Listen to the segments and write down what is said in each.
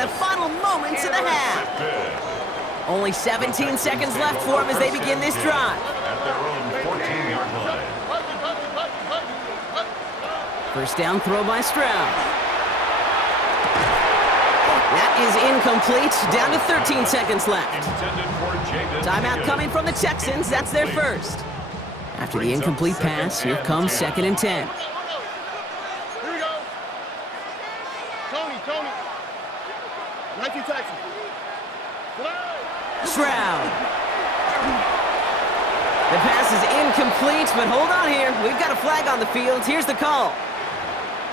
the final moments of the half. Only 17 seconds left for them as they begin this drive. At their own 14-yard line. First down throw by Stroud. That is incomplete. Down to 13 seconds left. Timeout coming from the Texans. That's their first. After the incomplete pass, here comes 2nd and 10. Here we go. Tony. 19 Texans. Stroud. The pass is incomplete, but hold on here. We've got a flag on the field. Here's the call.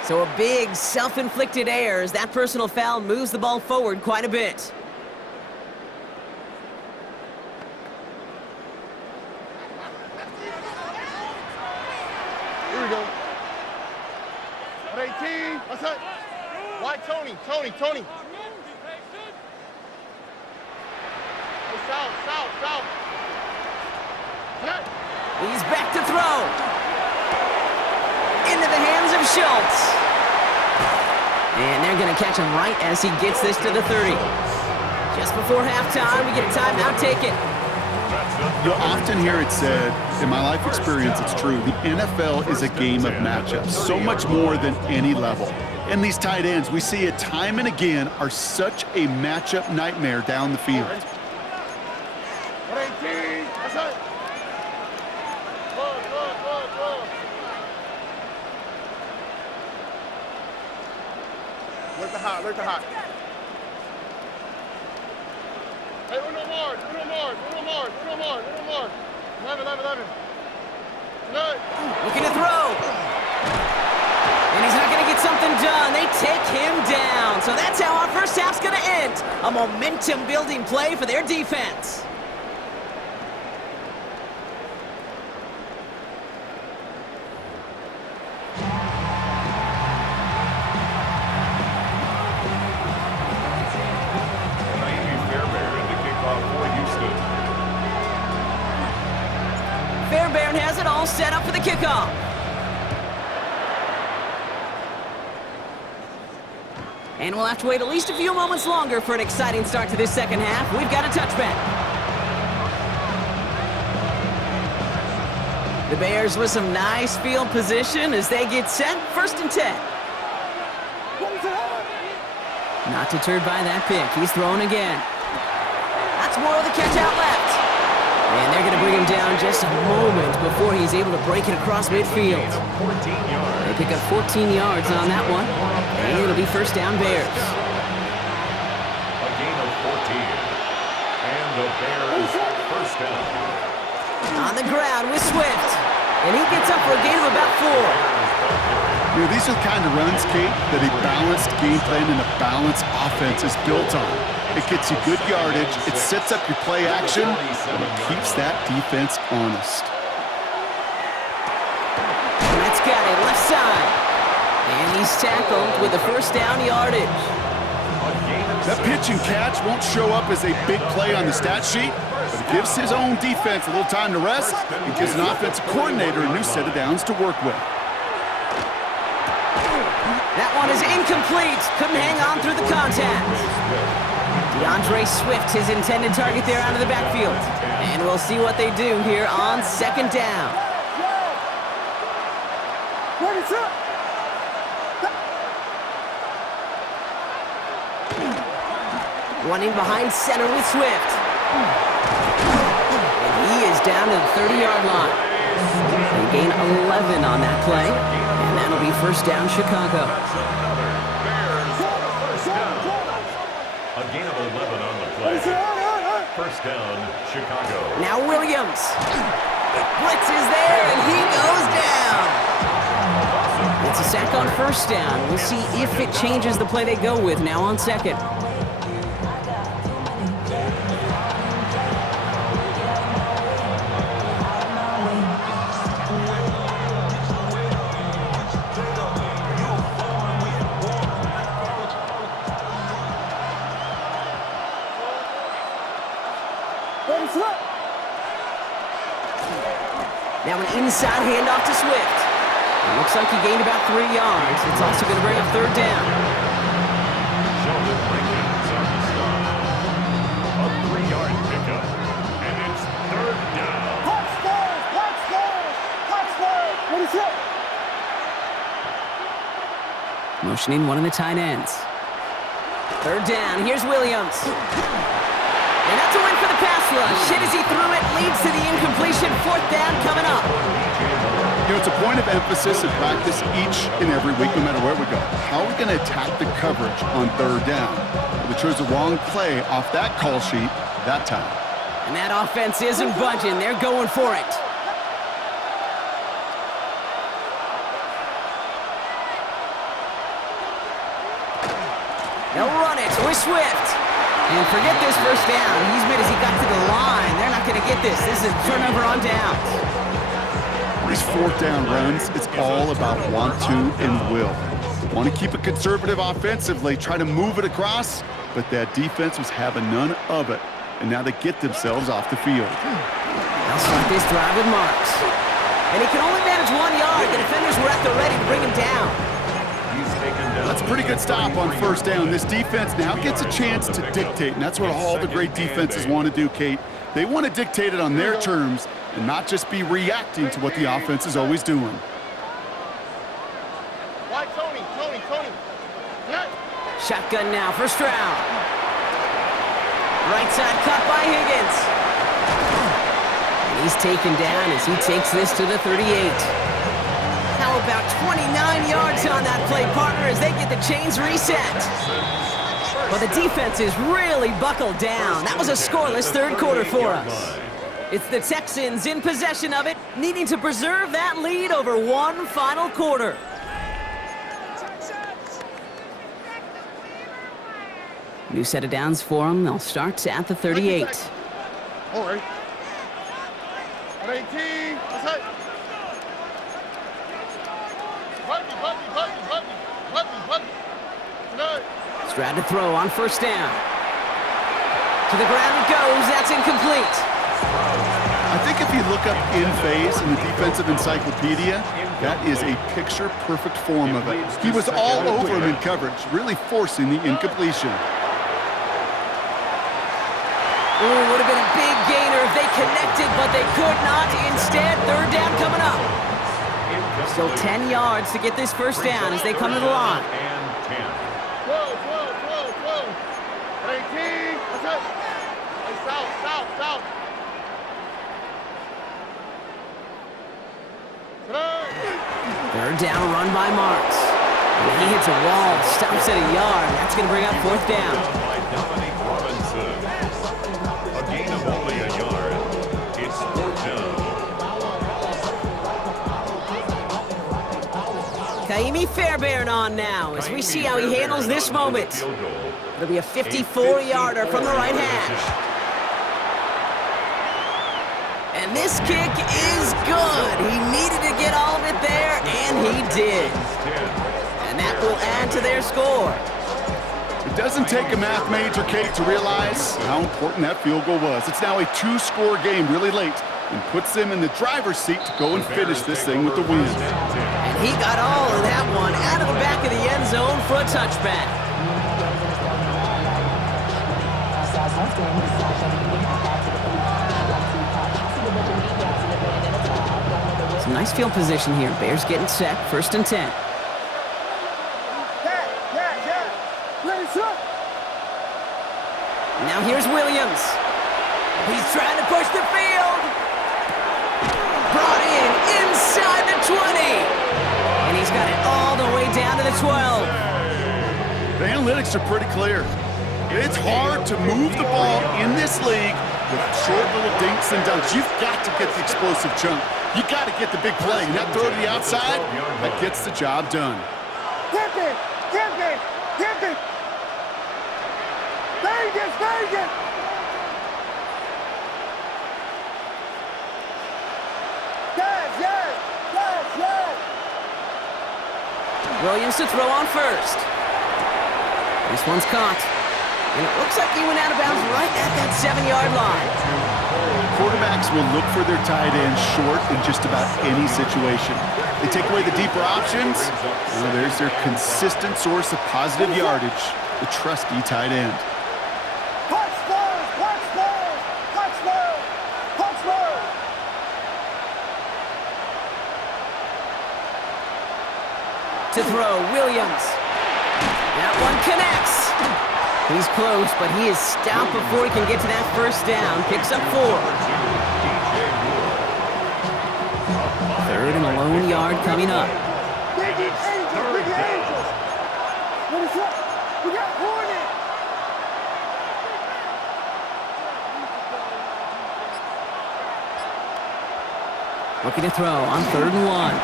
So a big self-inflicted error as that personal foul moves the ball forward quite a bit. Here we go. 18. What's that? Why Tony? Hey, south. He's back to throw. Into the hands of Schultz. And they're going to catch him right as he gets this to the 30. Just before halftime, we get a timeout taken. You'll often hear it said, in my life experience, it's true, the NFL is a game of matchups, so much more than any level. And these tight ends, we see it time and again, are such a matchup nightmare down the field. 18. What's that? Look the hot. Hey, uno more. 11. Looking to throw. And he's not going to get something done. They take him down. So that's how our first half's going to end. A momentum-building play for their defense. Fairbairn has it all set up for the kickoff. And we'll have to wait at least a few moments longer for an exciting start to this second half. We've got a touchback. The Bears with some nice field position as they get set. 1st and 10. Not deterred by that pick. He's throwing again. That's more of the catch out left. And they're going to bring him down just a moment before he's able to break it across midfield. They pick up 14 yards on that one. And it'll be first down Bears. A gain of 14. And the Bears first down. On the ground with Swift. And he gets up for a gain of about 4. You know, these are the kind of runs, Kate, that a balanced game plan and a balanced offense is built on. It gets you good yardage, it sets up your play action, and it keeps that defense honest. Let's get it left side. And he's tackled with the first down yardage. That pitch and catch won't show up as a big play on the stat sheet, but it gives his own defense a little time to rest and gives an offensive coordinator a new set of downs to work with. That one is incomplete. Couldn't hang on through the contact. DeAndre Swift, his intended target there out of the backfield. And we'll see what they do here on 2nd down. Running behind center with Swift. And he is down to the 30-yard line. They gain 11 on that play. And that'll be first down Chicago. A gain of 11 on the play. First down, Chicago. Now Williams. Blitz is there, and he goes down. It's a sack on first down. We'll see if it changes the play they go with now on 2nd. Now an inside handoff to Swift. It looks like he gained about 3 yards. It's also going to bring up 3rd down. motioning one of the tight ends. Third down, here's Williams. And that's a win for the pass rush. Hit as he threw it, leads to the incompletion. Fourth down coming up. You know, it's a point of emphasis in practice each and every week, no matter where we go. How are we going to attack the coverage on third down? We chose the wrong play off that call sheet that time. And that offense isn't budging. They're going for it. They'll run it with Swift. And forget this first down. He's made as he got to the line. They're not going to get this. This is a turnover on downs. These fourth down runs, it's all about want to and will. Want to keep it conservative offensively, try to move it across, but that defense was having none of it. And now they get themselves off the field. They'll start this drive with Marks. And he can only manage 1 yard. The defenders were at the ready to bring him down. That's a pretty good stop on first down. This defense now gets a chance to dictate, and that's what all the great defenses want to do, Kate. They want to dictate it on their terms and not just be reacting to what the offense is always doing. Why, Tony? Shotgun now for Stroud. Right side cut by Higgins. And he's taken down as he takes this to the 38. How about 29 yards on that play, partner, as they get the chains reset. Well, the defense is really buckled down. That was a scoreless third quarter for us. It's the Texans in possession of it, needing to preserve that lead over one final quarter. New set of downs for them. They'll start at the 38. All right. 18. That's it. Buggy. Tonight. Stroud to throw on first down. To the ground it goes. That's incomplete. I think if you look up in phase in the defensive encyclopedia, that is a picture-perfect form of it. He was all over him in coverage, really forcing the incompletion. Ooh, would have been a big gainer if they connected, but they could not. Instead, third down coming up. Still 10 yards to get this first down as they come to the line. 12. 18. That's it. Hey, south. Third down run by Marks. And he hits a wall, stops at a yard. That's going to bring up fourth down. A gain of only a yard. It's fourth down. Kaimi Fairbairn on now as we see how he handles this moment. It'll be a 54-yarder from the right hash. And this kick is good. He needed to get all of it there, and he did. And that will add to their score. It doesn't take a math major, Kate, to realize how important that field goal was. It's now a two-score game really late and puts them in the driver's seat to go and finish this thing with the win. And he got all of that one out of the back of the end zone for a touchback. Some nice field position here. Bears getting set, 1st and 10. Now here's Williams. He's trying to push the field. Brought in inside the 20. And he's got it all the way down to the 12. The analytics are pretty clear. It's hard to move the ball in this league with short little dinks and dunks. You've got to get the explosive chunk. You got to get the big play. And that throw to the outside, that gets the job done. Get it. Vegas. Yes. Williams to throw on first. This one's caught. And it looks like he went out of bounds right at that 7-yard line. Quarterbacks will look for their tight end short in just about any situation. They take away the deeper options. Well, there's their consistent source of positive yardage, the trusty tight end. To throw, Williams. That one connects. He's close, but he is stopped before he can get to that first down. Picks up 4. Third and a lone yard coming up. Looking to throw on 3rd and 1.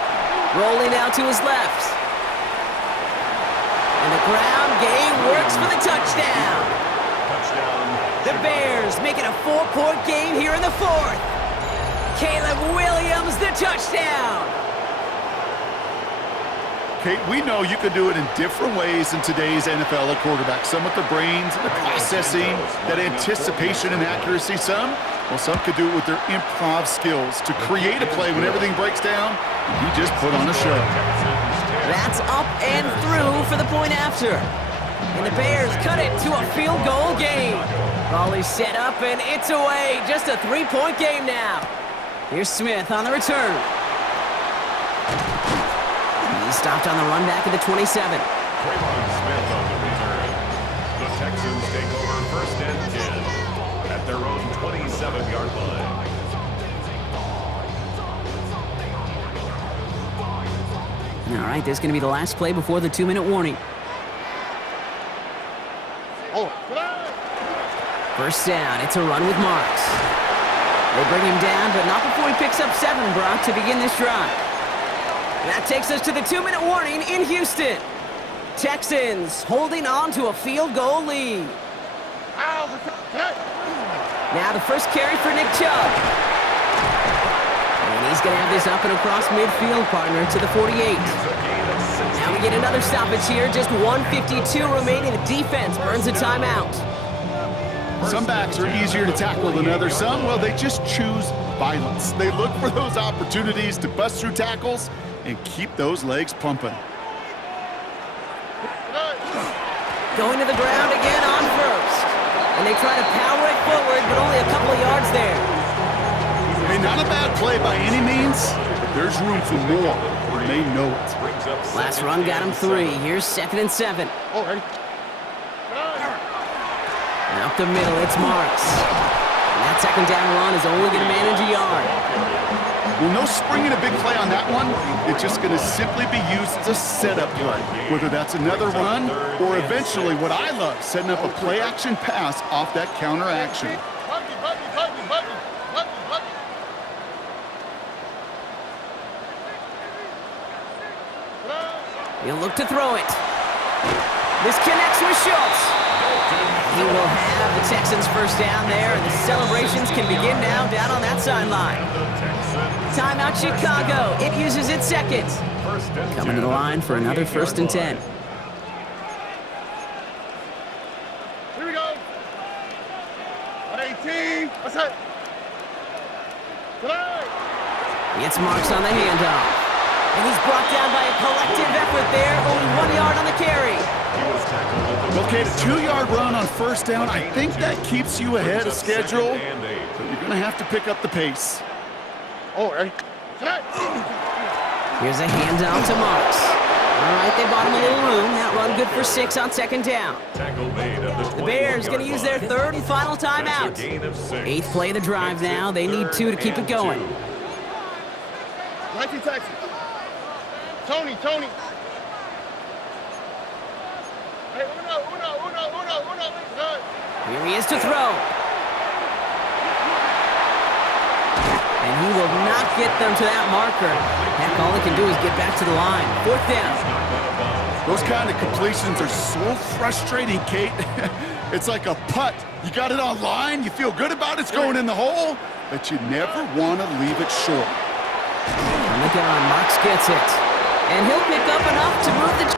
Rolling out to his left. And the ground game works for the touchdown. The Bears make it a 4-point game here in the 4th. Caleb Williams, the touchdown. Kate, we know you can do it in different ways in today's NFL at quarterback. Some with the brains, the processing, that anticipation and accuracy. Some could do it with their improv skills to create a play when everything breaks down. And he just put on a show. That's up and through for the point after. And the Bears cut it to a field goal game. Ball is set up and it's away. Just a 3-point game now. Here's Smith on the return. He's stopped on the run back at the 27. Smith on the return. The Texans take over 1st and 10 at their own 27-yard line. All right, this is going to be the last play before the 2-minute warning. First down, it's a run with Marks. They bring him down, but not before he picks up 7, Brock, to begin this drive. That takes us to the 2-minute warning in Houston. Texans holding on to a field goal lead. Now the first carry for Nick Chubb. And he's going to have this up and across midfield, partner, to the 48. Now we get another stoppage here. Just 1:52 remaining. The defense burns a timeout. Some backs are easier to tackle than others. Some, well, they just choose violence. They look for those opportunities to bust through tackles and keep those legs pumping. Going to the ground again on first. And they try to power it forward, but only a couple of yards there. Hey, not a bad play by any means, but there's room for more. And they know it. Last run got him 3. Here's 2nd and 7. And up the middle, it's Marks. And that 2nd down run is only going to manage a yard. Well, no springing a big play on that one. It's just going to simply be used as a setup play, whether that's another run or eventually what I love, setting up a play-action pass off that counter action. He'll look to throw it. This connects with Schultz. He will have the Texans first down there, and the celebrations can begin now down on that sideline. Timeout Chicago. It uses its 2nd. Coming to the line for another 1st and 10. Here we go. 118. What's that? It's Marks on the handoff. And he's brought down by a collective effort there. Only 1 yard on the carry. Okay, the 2-yard run on first down, I think that keeps you ahead of schedule, but you're going to have to pick up the pace. Here's a handout to Marks. All right, they bought him a little room. That run good for 6 on 2nd down. The Bears going to use their 3rd and final timeout. 8th play of the drive now. They need 2 to keep it going. 19 Texans. Tony. Hey, uno. Here he is to throw. And he will not get them to that marker. Heck, all he can do is get back to the line. 4th down. Those kind of completions are so frustrating, Kate. It's like a putt. You got it on line, you feel good about it's going in the hole, but you never want to leave it short. On the gun, Marks gets it. And he'll pick up enough to move the